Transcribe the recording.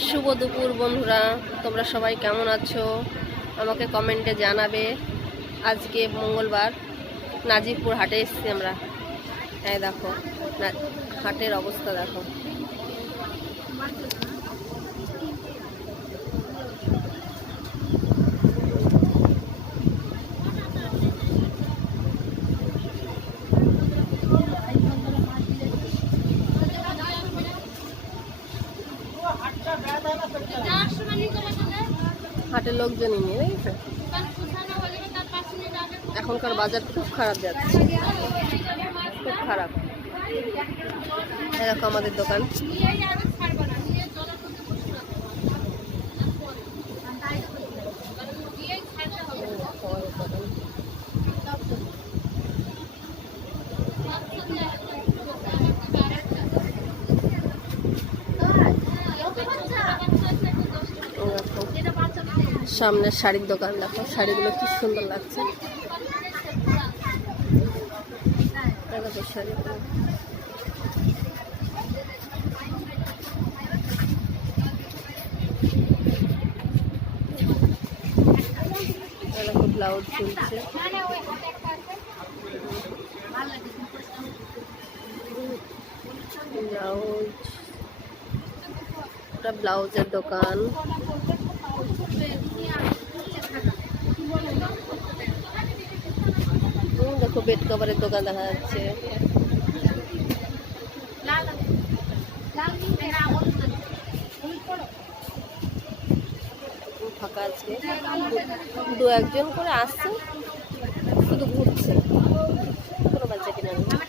শুভ দুপুর বন্ধুরা, তোমরা সবাই কেমন আছো আমাকে কমেন্টে জানাবে। আজকে মঙ্গলবার নাজিরপুর হাটে এসেছি আমরা। হ্যাঁ দেখো হাটের অবস্থা দেখো। হাটের লোকজনই নিয়ে দেখেছো, এখনকার বাজার খুব খারাপ যাচ্ছে, খুব খারাপ। দেখো আমাদের দোকান, সামনের শাড়ির দোকান দেখো, শাড়িগুলো কি সুন্দর লাগছে। দেখো শাড়িগুলো, দেখো ব্লাউজ চলছে। ব্লাউজ, ওটা ব্লাউজের দোকান। দেখো বেড কভারের দোকান দেখা যাচ্ছে। ফাঁকা আছে, দু একজন করে আসছে, শুধু ঘুরছে, কোনো বাচ্চা কিনা নেই।